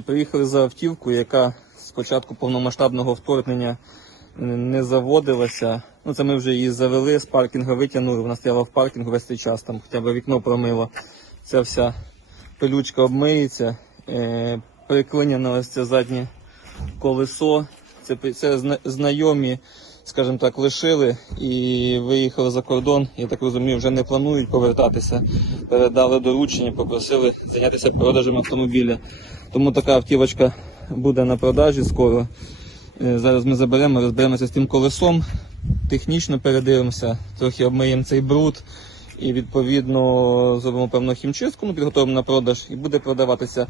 Приїхали за автівку, яка з початку повномасштабного вторгнення не заводилася. Ну, це ми вже її завели, з паркінгу витягнули. Вона стояла в паркінгу весь цей час, там хоча б вікно промило. Ця вся пилючка обмиється. Е, приклинено ось це заднє колесо. Це, це зна- знайомі, скажімо так, лишили і виїхали за кордон. Я так розумію, вже не планують повертатися. Передали доручення, попросили зайнятися продажем автомобіля. Тому така автівочка буде на продажі скоро. Е, Зараз ми заберемо, розберемося з тим колесом, технічно передивимося, трохи обмиємо цей бруд і відповідно зробимо певну хімчистку, ну, підготуємо на продаж і буде продаватися.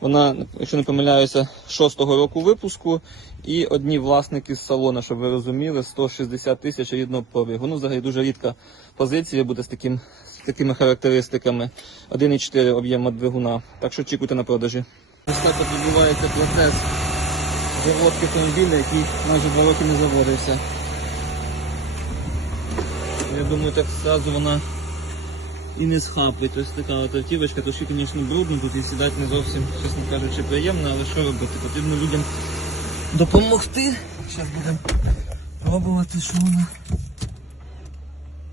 Вона, якщо не помиляюся, 6-го року випуску і одні власники з салона, щоб ви розуміли, 160 тисяч рідного пробігу. Ну, взагалі дуже рідка позиція буде з, таким, з такими характеристиками. 1,4 об'єму двигуна. Так що очікуйте на продажі. Ось так відбувається процес заводки автомобіля, який майже два роки не заводився. Я думаю, так зразу вона і не схапить. Ось така от автівочка, трошки, звісно, брудно, тут і сідати не зовсім, чесно кажучи, приємно, але що робити? Потрібно людям допомогти. Зараз будемо пробувати, що вона.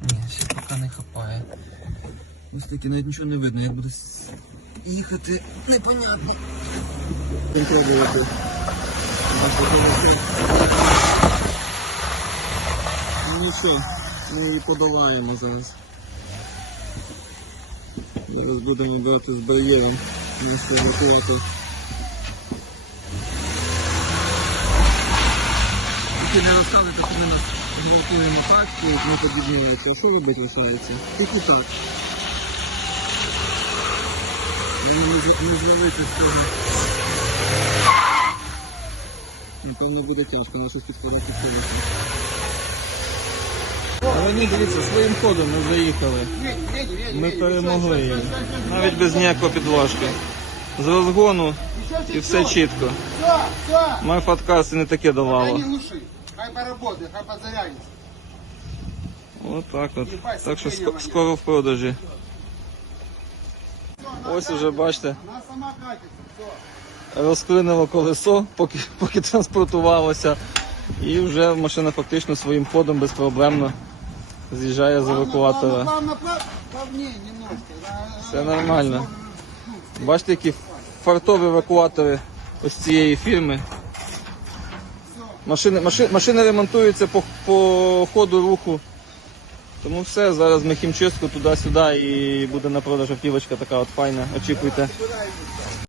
Ні, ще поки не хапає. Ось таки навіть нічого не видно, як буде їхати непонятно. Ну що, ми її подолаємо зараз. Зараз будемо брати з бар'єром на стабілізатор. Тільки не розставити, то ми нас зґвалтуємо так, і не під'єднується. А що робити лишається? Тільки так. Воно не, не звалити з цього. Напевно буде тяжко, але щось підходить підходить. Ні, дивіться, своїм ходом ми заїхали. Ми перемогли її. Навіть без ніякої підложки. З розгону і все чітко. Все, все. Май подкаст і не таке давало. Хай поработает, хай подзарядится. От так от. Так що скоро в продажі. Ось уже бачите, розклинило колесо, поки, поки транспортувалося. І вже машина фактично своїм ходом безпроблемно з'їжджає з евакуатора. Все нормально. Бачите, які фартові евакуатори ось цієї фірми. Машини, машини, машини ремонтуються по, по ходу руху. Тому все, зараз ми хімчистку туди-сюди і буде на продаж автівочка така от файна. Очікуйте.